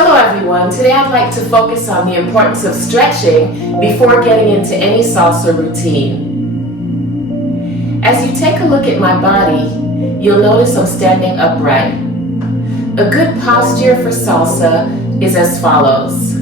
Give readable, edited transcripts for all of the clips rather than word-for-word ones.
Hello everyone, today I'd like to focus on the importance of stretching before getting into any salsa routine. As you take a look at my body, you'll notice I'm standing upright. A good posture for salsa is as follows: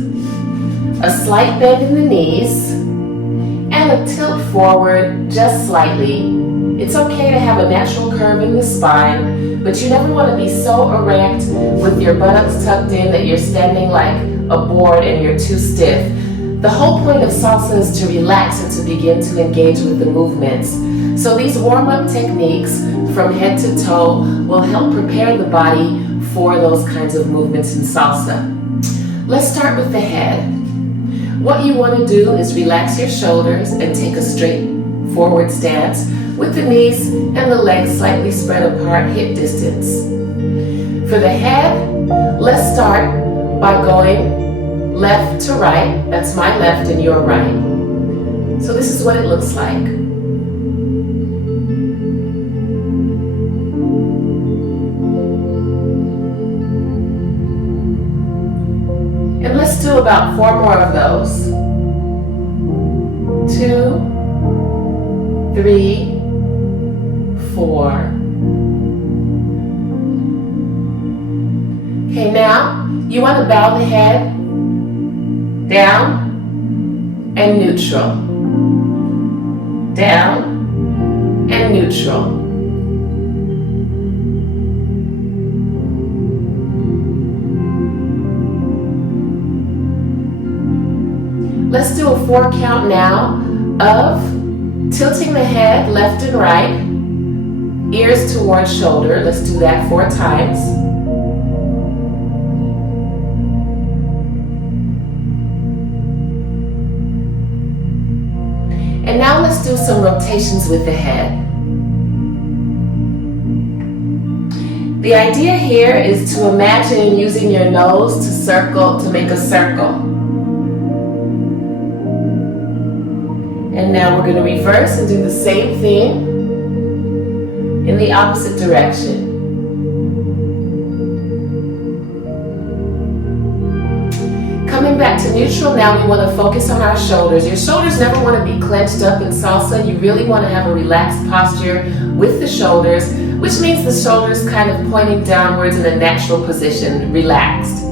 a slight bend in the knees and a tilt forward just slightly. It's okay to have a natural curve in the spine, but you never want to be so erect with your buttocks tucked in that you're standing like a board and you're too stiff. The whole point of salsa is to relax and to begin to engage with the movements. So these warm-up techniques from head to toe will help prepare the body for those kinds of movements in salsa. Let's start with the head. What you want to do is relax your shoulders and take a straight forward stance with the knees and the legs slightly spread apart, hip distance. For the head, let's start by going left to right. That's my left and your right. So this is what it looks like. And let's do about 4 more of those. 2, 3, 4. Okay, now you want to bow the head down and neutral. Down and neutral. Let's do a 4 count now of tilting the head left and right, ears towards shoulder. Let's do that 4 times. And now let's do some rotations with the head. The idea here is to imagine using your nose to make a circle. And now we're going to reverse and do the same thing in the opposite direction. Coming back to neutral, now we want to focus on our shoulders. Your shoulders never want to be clenched up in salsa. You really want to have a relaxed posture with the shoulders, which means the shoulders kind of pointing downwards in a natural position, relaxed.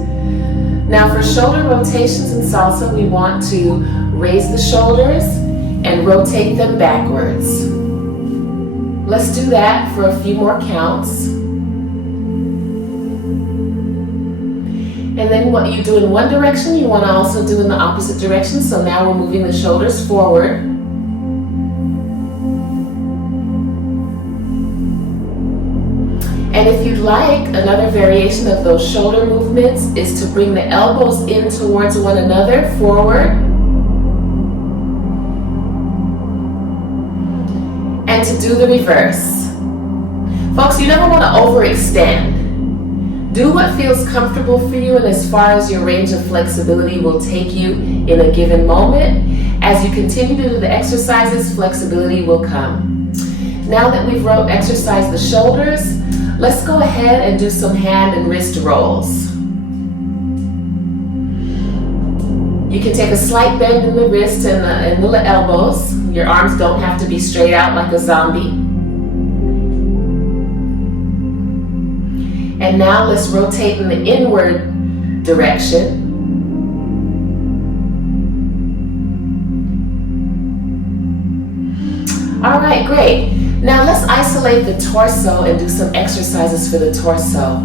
Now for shoulder rotations in salsa, we want to raise the shoulders and rotate them backwards. Let's do that for a few more counts. And then what you do in one direction, you want to also do in the opposite direction. So now we're moving the shoulders forward. And if you'd like, another variation of those shoulder movements is to bring the elbows in towards one another, forward. And to do the reverse. Folks, you never want to overextend. Do what feels comfortable for you and as far as your range of flexibility will take you in a given moment. As you continue to do the exercises, flexibility will come. Now that we've exercised the shoulders, let's go ahead and do some hand and wrist rolls. You can take a slight bend in the wrist and the elbows. Your arms don't have to be straight out like a zombie. And now let's rotate in the inward direction. All right, great. Now let's isolate the torso and do some exercises for the torso.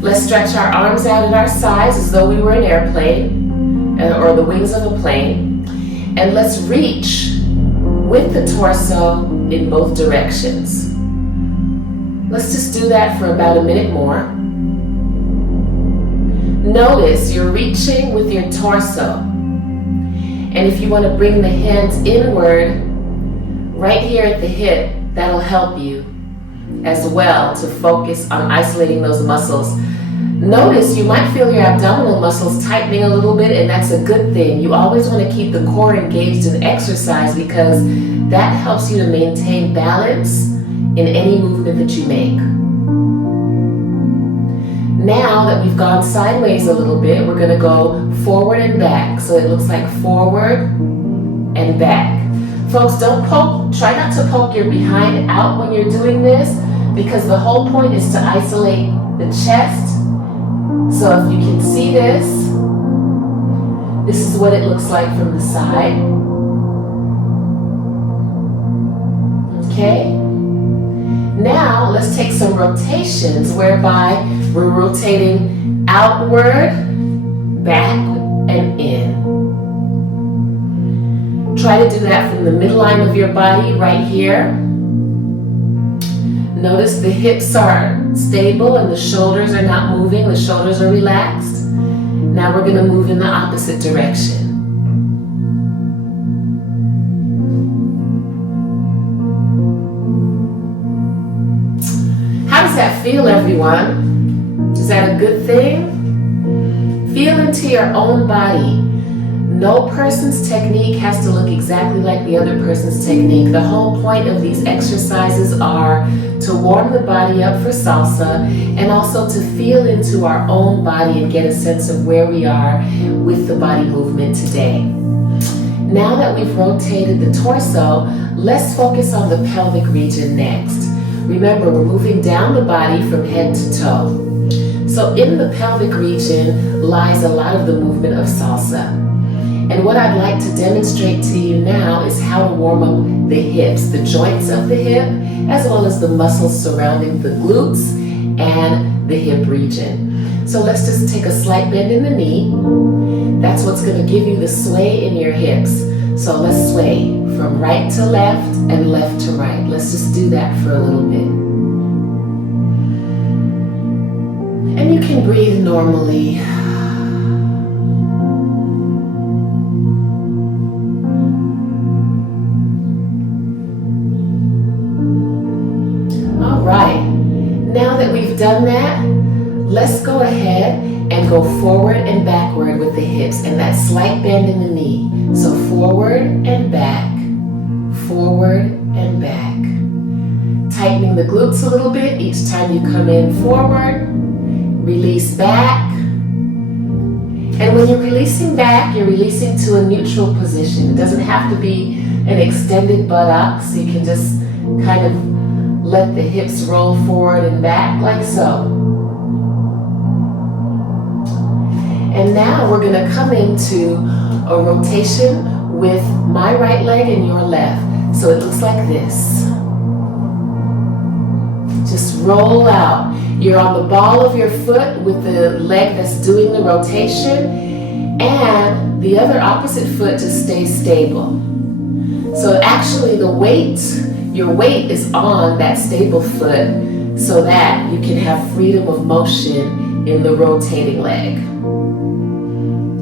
Let's stretch our arms out at our sides as though we were an airplane or the wings of a plane. And let's reach with the torso in both directions. Let's just do that for about a minute more. Notice you're reaching with your torso. And if you want to bring the hands inward, right here at the hip, that'll help you as well to focus on isolating those muscles. Notice you might feel your abdominal muscles tightening a little bit, and that's a good thing. You always want to keep the core engaged in exercise because that helps you to maintain balance in any movement that you make. Now that we've gone sideways a little bit, we're gonna go forward and back. So it looks like forward and back. Folks, don't poke, try not to poke your behind out when you're doing this, because the whole point is to isolate the chest. So if you can see this is what it looks like from the side. Okay? Now let's take some rotations whereby we're rotating outward, back, and in. Try to do that from the midline of your body right here. Notice the hips are stable and the shoulders are not moving. The shoulders are relaxed. Now we're going to move in the opposite direction. How does that feel, everyone? Is that a good thing? Feel into your own body. No person's technique has to look exactly like the other person's technique. The whole point of these exercises are to warm the body up for salsa and also to feel into our own body and get a sense of where we are with the body movement today. Now that we've rotated the torso, let's focus on the pelvic region next. Remember, we're moving down the body from head to toe. So in the pelvic region lies a lot of the movement of salsa. And what I'd like to demonstrate to you now is how to warm up the hips, the joints of the hip, as well as the muscles surrounding the glutes and the hip region. So let's just take a slight bend in the knee. That's what's going to give you the sway in your hips. So let's sway from right to left and left to right. Let's just do that for a little bit. And you can breathe normally. Now that we've done that, let's go ahead and go forward and backward with the hips and that slight bend in the knee. So forward and back, forward and back. Tightening the glutes a little bit each time you come in forward, release back. And when you're releasing back, you're releasing to a neutral position. It doesn't have to be an extended buttocks. You can just kind of let the hips roll forward and back like so. And now we're going to come into a rotation with my right leg and your left. So it looks like this. Just roll out. You're on the ball of your foot with the leg that's doing the rotation, and the other opposite foot just stays stable. So actually the weight, your weight is on that stable foot so that you can have freedom of motion in the rotating leg.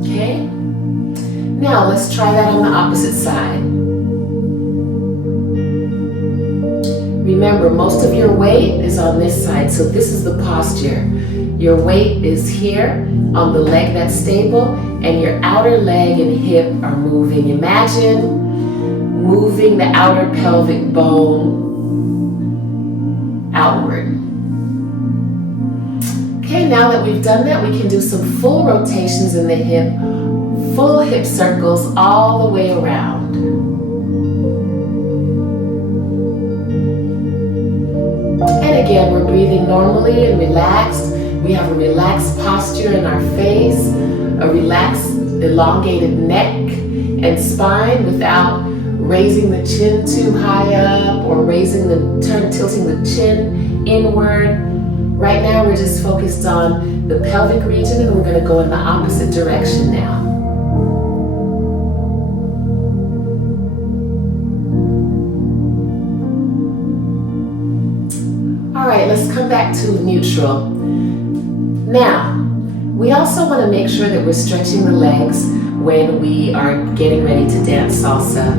Okay? Now let's try that on the opposite side. Remember, most of your weight is on this side, so this is the posture. Your weight is here on the leg that's stable, and your outer leg and hip are moving. Imagine moving the outer pelvic bone outward. Okay, now that we've done that, we can do some full rotations in the hip, full hip circles all the way around. And again, we're breathing normally and relaxed. We have a relaxed posture in our face, a relaxed, elongated neck and spine without raising the chin too high up or tilting the chin inward. Right now we're just focused on the pelvic region, and we're going to go in the opposite direction now. All right, let's come back to neutral. Now, we also want to make sure that we're stretching the legs when we are getting ready to dance salsa.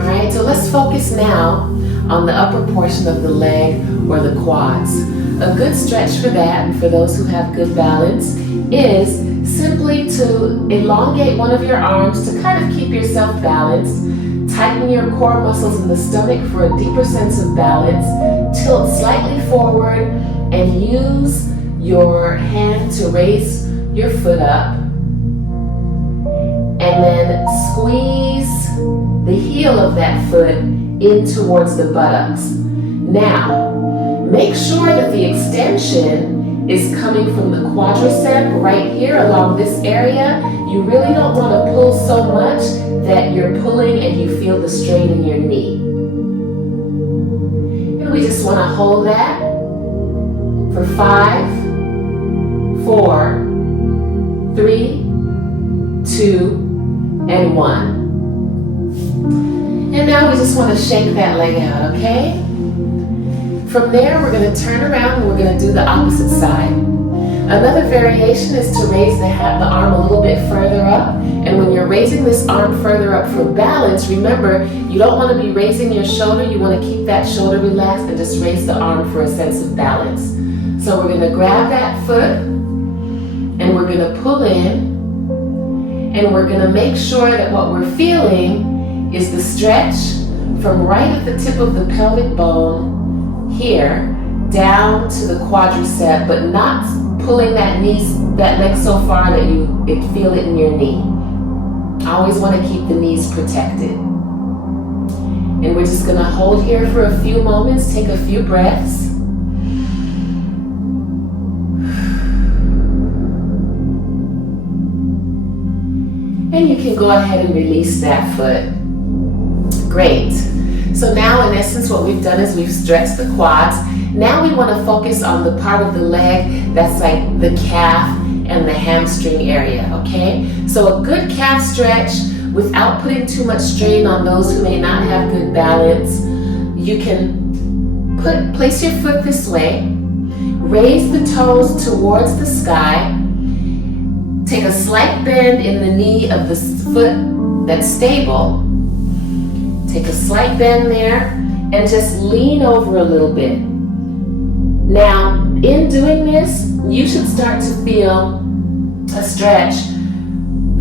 All right, so let's focus now on the upper portion of the leg or the quads. A good stretch for that, and for those who have good balance, is simply to elongate one of your arms to kind of keep yourself balanced. Tighten your core muscles in the stomach for a deeper sense of balance. Tilt slightly forward and use your hand to raise your foot up, and then squeeze the heel of that foot in towards the buttocks. Now, make sure that the extension is coming from the quadricep right here along this area. You really don't want to pull so much that you're pulling and you feel the strain in your knee. And we just want to hold that for 5, 4, 3, 2, and 1. And now we just want to shake that leg out, okay? From there, we're going to turn around and we're going to do the opposite side. Another variation is to raise the arm a little bit further up. And when you're raising this arm further up for balance, remember, you don't want to be raising your shoulder. You want to keep that shoulder relaxed and just raise the arm for a sense of balance. So we're going to grab that foot and we're going to pull in. And we're going to make sure that what we're feeling is the stretch from right at the tip of the pelvic bone here down to the quadricep, but not pulling that leg so far that you feel it in your knee. I always want to keep the knees protected. And we're just going to hold here for a few moments, take a few breaths. And you can go ahead and release that foot. Great. So now in essence what we've done is we've stretched the quads. Now we want to focus on the part of the leg that's like the calf and the hamstring area, okay? So a good calf stretch without putting too much strain on those who may not have good balance. You can place your foot this way, raise the toes towards the sky, take a slight bend in the knee of the foot that's stable. Take a slight bend there and just lean over a little bit. Now, in doing this, you should start to feel a stretch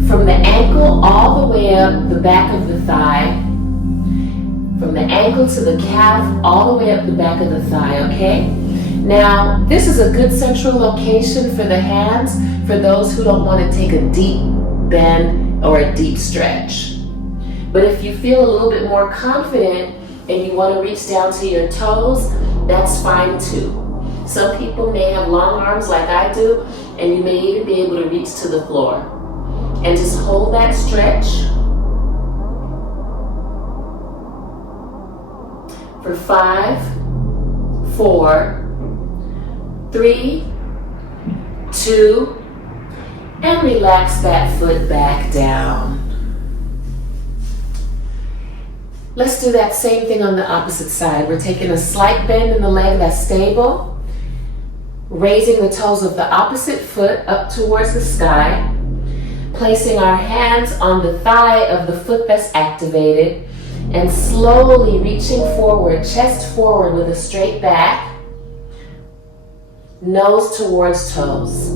from the ankle all the way up the back of the thigh, from the ankle to the calf all the way up the back of the thigh, okay? Now, this is a good central location for the hands for those who don't want to take a deep bend or a deep stretch. But if you feel a little bit more confident and you want to reach down to your toes, that's fine too. Some people may have long arms like I do, and you may even be able to reach to the floor. And just hold that stretch for 5, 4, 3, 2, and relax that foot back down. Let's do that same thing on the opposite side. We're taking a slight bend in the leg that's stable, raising the toes of the opposite foot up towards the sky, placing our hands on the thigh of the foot that's activated, and slowly reaching forward, chest forward with a straight back, nose towards toes.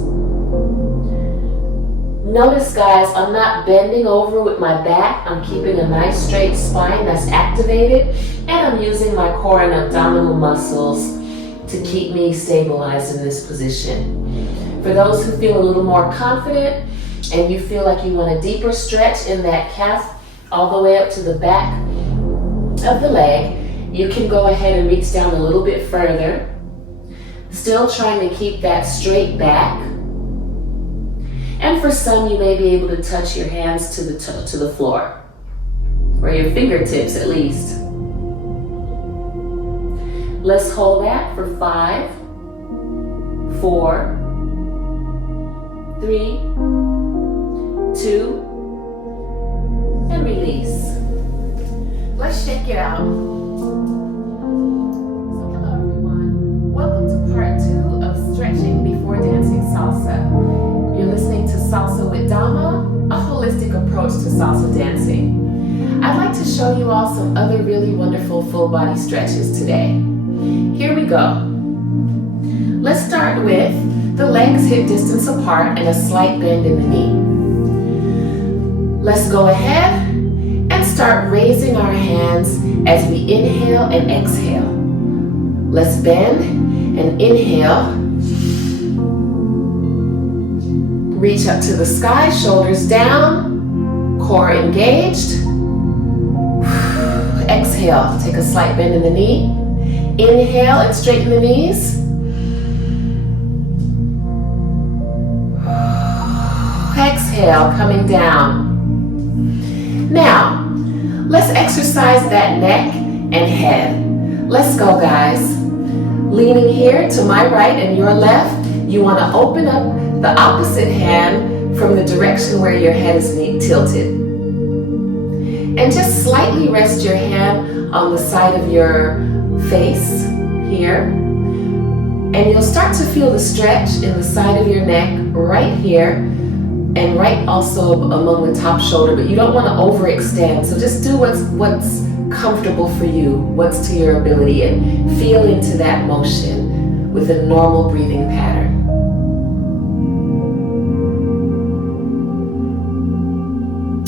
Notice, guys, I'm not bending over with my back. I'm keeping a nice straight spine that's activated, and I'm using my core and abdominal muscles to keep me stabilized in this position. For those who feel a little more confident and you feel like you want a deeper stretch in that calf all the way up to the back of the leg, you can go ahead and reach down a little bit further, still trying to keep that straight back. And for some, you may be able to touch your hands to the floor, or your fingertips at least. Let's hold that for 5, 4, 3, 2, and release. Let's shake it out. So hello everyone. Welcome to part 2 of Stretching Before Dancing Salsa. You're listening to Salsa with Dama, a holistic approach to salsa dancing. I'd like to show you all some other really wonderful full body stretches today. Here we go. Let's start with the legs hip distance apart and a slight bend in the knee. Let's go ahead and start raising our hands as we inhale and exhale. Let's bend and inhale. Reach up to the sky, shoulders down, core engaged. Exhale, take a slight bend in the knee. Inhale and straighten the knees. Exhale, coming down. Now, let's exercise that neck and head. Let's go, guys. Leaning here to my right and your left, you want to open up the opposite hand from the direction where your head is tilted. And just slightly rest your hand on the side of your face here. And you'll start to feel the stretch in the side of your neck right here and right also among the top shoulder, but you don't want to overextend. So just do what's comfortable for you, what's to your ability, and feel into that motion with a normal breathing pattern.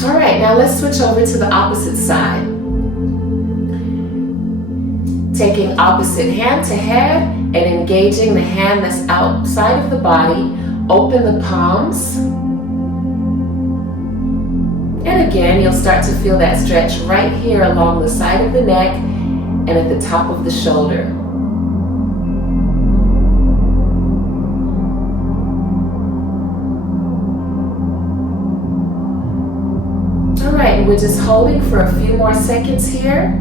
All right, now let's switch over to the opposite side. Taking opposite hand to head and engaging the hand that's outside of the body. Open the palms. And again, you'll start to feel that stretch right here along the side of the neck and at the top of the shoulder. All right, we're just holding for a few more seconds here.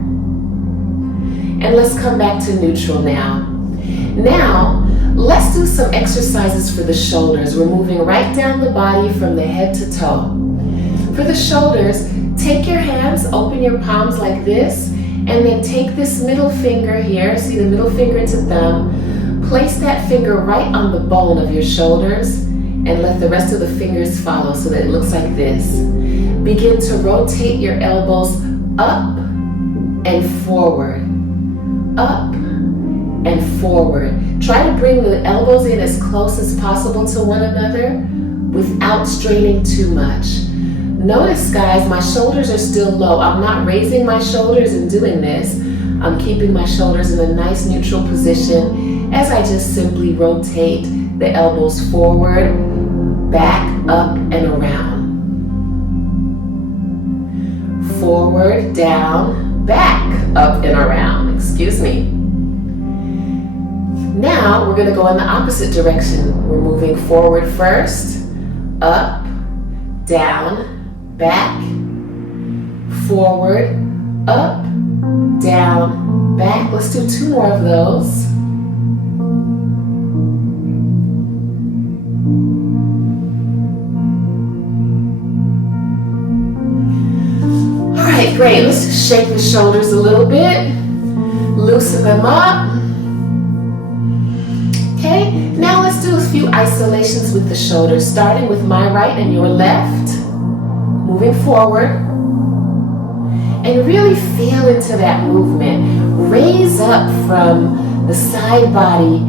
And let's come back to neutral now. Now, let's do some exercises for the shoulders. We're moving right down the body from the head to toe. For the shoulders, take your hands, open your palms like this, and then take this middle finger here, see the middle finger to thumb, place that finger right on the bone of your shoulders, and let the rest of the fingers follow so that it looks like this. Begin to rotate your elbows up and forward, up and forward. Try to bring the elbows in as close as possible to one another without straining too much. Notice, guys, my shoulders are still low. I'm not raising my shoulders in doing this. I'm keeping my shoulders in a nice neutral position as I just simply rotate the elbows forward, back, up, and around. Forward, down, back, up, and around. Excuse me. Now we're going to go in the opposite direction. We're moving forward first, up, down, back, forward, up, down, back. Let's do 2 more of those. All right, great. Let's just shake the shoulders a little bit, loosen them up. Okay, now let's do a few isolations with the shoulders, starting with my right and your left. Moving forward, and really feel into that movement. Raise up from the side body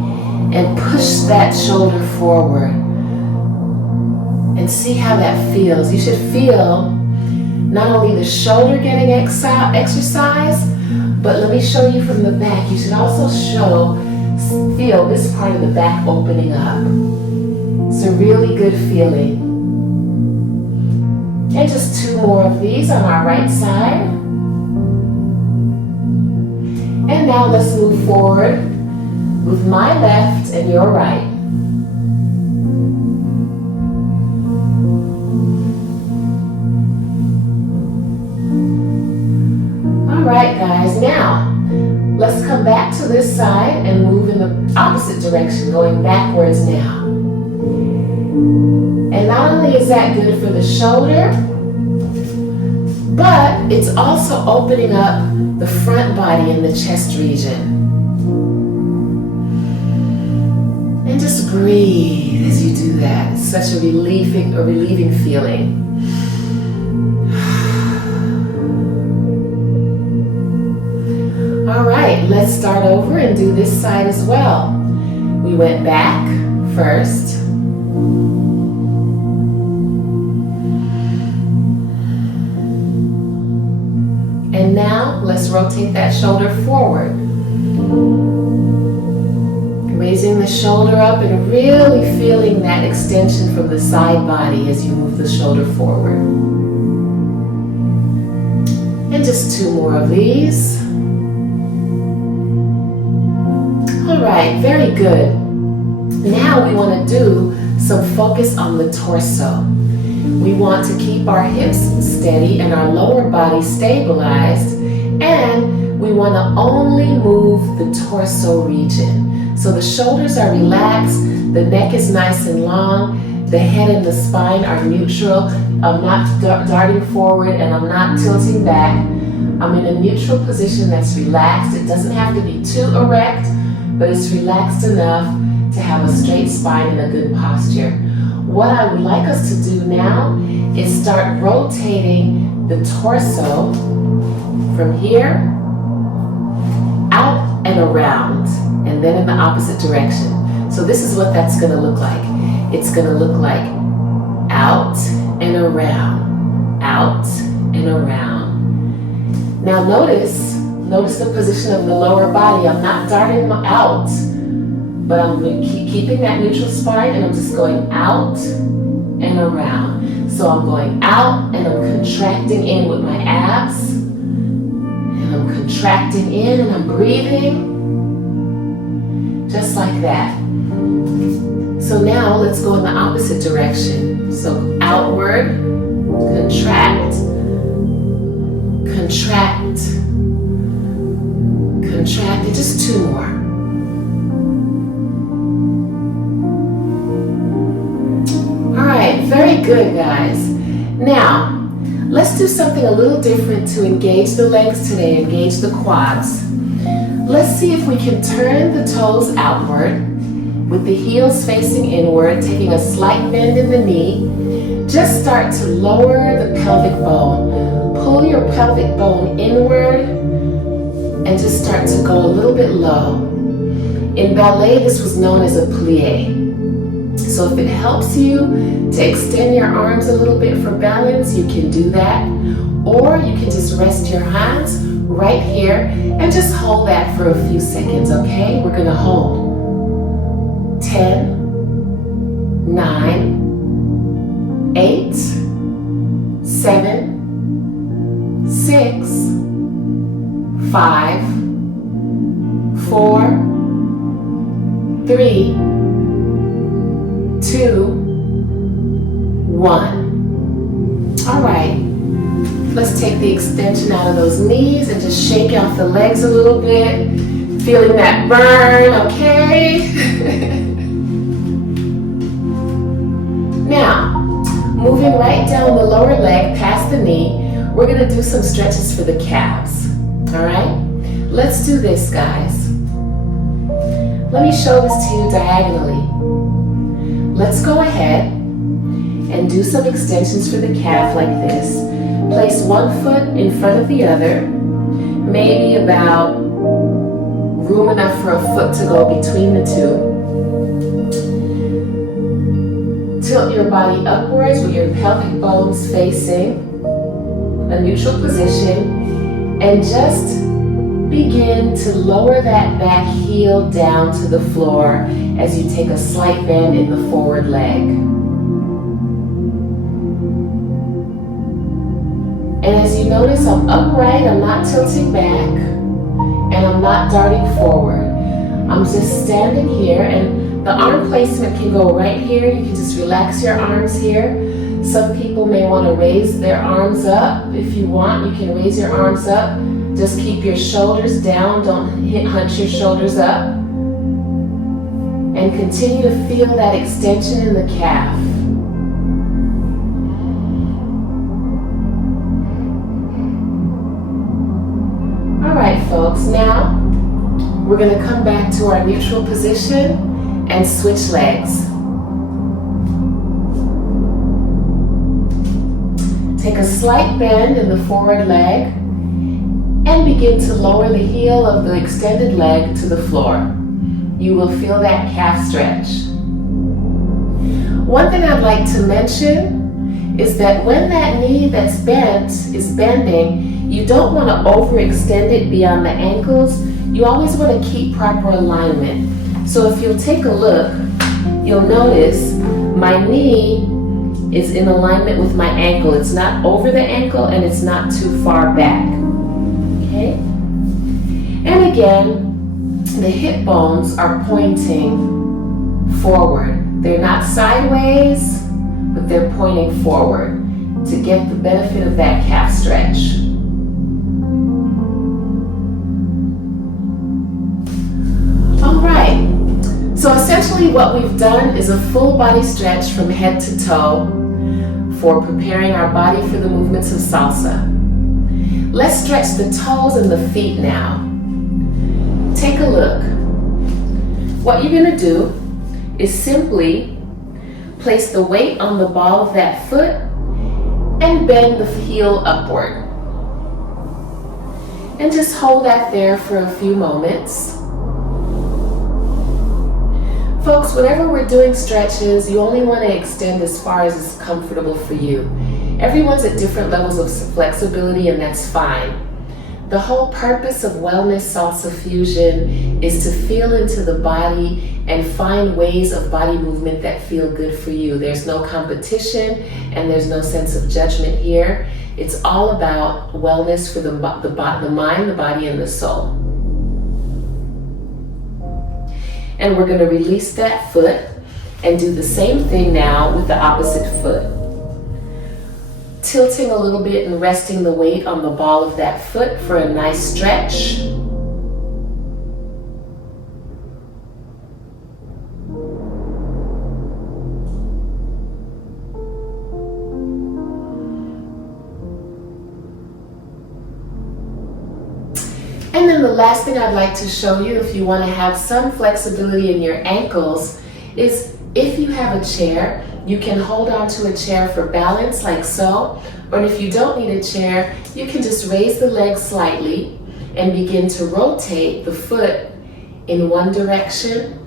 and push that shoulder forward. And see how that feels. You should feel not only the shoulder getting exercise, but let me show you from the back. You should also feel this part of the back opening up. It's a really good feeling. And just 2 more of these on our right side. And now let's move forward with my left and your right. All right, guys, now let's come back to this side and move in the opposite direction, going backwards now. And not only is that good for the shoulder, but it's also opening up the front body and the chest region. And just breathe as you do that. It's such a relieving feeling. All right, let's start over and do this side as well. We went back first. And now let's rotate that shoulder forward. Raising lifting the shoulder up and really feeling that extension from the side body as you move the shoulder forward. And just 2 more of these. All right, very good. Now we want to do some focus on the torso. We want to keep our hips steady and our lower body stabilized, and we want to only move the torso region. So the shoulders are relaxed, the neck is nice and long, the head and the spine are neutral. I'm not darting forward and I'm not tilting back. I'm in a neutral position that's relaxed. It doesn't have to be too erect, but it's relaxed enough to have a straight spine and a good posture. What I would like us to do now is start rotating the torso from here out and around, and then in the opposite direction. So this is what that's going to look like. It's going to look like out and around, out and around. Now notice the position of the lower body. I'm not darting out, but I'm keeping that neutral spine, and I'm just going out and around. So I'm going out and I'm contracting in with my abs, and I'm contracting in and I'm breathing, just like that. So now let's go in the opposite direction. So outward, contract, contract, contract, and just 2 more. All right, very good, guys. Now, let's do something a little different to engage the legs today, engage the quads. Let's see if we can turn the toes outward with the heels facing inward, taking a slight bend in the knee. Just start to lower the pelvic bone. Pull your pelvic bone inward and just start to go a little bit low. In ballet, this was known as a plie. So if it helps you to extend your arms a little bit for balance, you can do that. Or you can just rest your hands right here and just hold that for a few seconds, okay? We're gonna hold 10, 9, 8, 7, 6, 5, 4, 3, 2, 1. All right, let's take the extension out of those knees and just shake out the legs a little bit. Feeling that burn, okay? Now, moving right down the lower leg past the knee, we're gonna do some stretches for the calves, all right? Let's do this, guys. Let me show this to you diagonally. Let's go ahead and do some extensions for the calf like this. Place one foot in front of the other, maybe about room enough for a foot to go between the two. Tilt your body upwards with your pelvic bones facing a neutral position, and just begin to lower that back heel down to the floor as you take a slight bend in the forward leg. And as you notice, I'm upright, I'm not tilting back, and I'm not darting forward. I'm just standing here, and the arm placement can go right here. You can just relax your arms here. Some people may want to raise their arms up. If you want, you can raise your arms up. Just keep your shoulders down, don't hunch your shoulders up. And continue to feel that extension in the calf. All right, folks, now we're going to come back to our neutral position and switch legs. Take a slight bend in the forward leg and begin to lower the heel of the extended leg to the floor. You will feel that calf stretch. One thing I'd like to mention is that when that knee that's bent is bending, you don't want to overextend it beyond the ankles. You always want to keep proper alignment. So if you'll take a look, you'll notice my knee is in alignment with my ankle. It's not over the ankle and it's not too far back. Okay? And again, the hip bones are pointing forward. They're not sideways, but they're pointing forward to get the benefit of that calf stretch. All right. So essentially what we've done is a full body stretch from head to toe for preparing our body for the movements of salsa. Let's stretch the toes and the feet now. Take a look. What you're going to do is simply place the weight on the ball of that foot and bend the heel upward. And just hold that there for a few moments. Folks, whenever we're doing stretches, you only want to extend as far as is comfortable for you. Everyone's at different levels of flexibility, and that's fine. The whole purpose of Wellness Salsa Fusion is to feel into the body and find ways of body movement that feel good for you. There's no competition and there's no sense of judgment here. It's all about wellness for the mind, the body, and the soul. And we're going to release that foot and do the same thing now with the opposite foot. Tilting a little bit and resting the weight on the ball of that foot for a nice stretch. And then the last thing I'd like to show you, if you want to have some flexibility in your ankles, is if you have a chair, you can hold on to a chair for balance like so, or if you don't need a chair, you can just raise the legs slightly and begin to rotate the foot in one direction,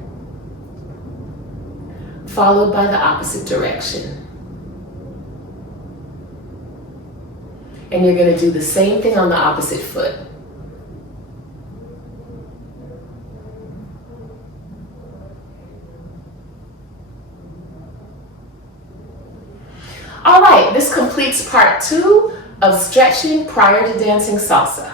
followed by the opposite direction. And you're going to do the same thing on the opposite foot. All right, this completes part 2 of stretching prior to dancing salsa.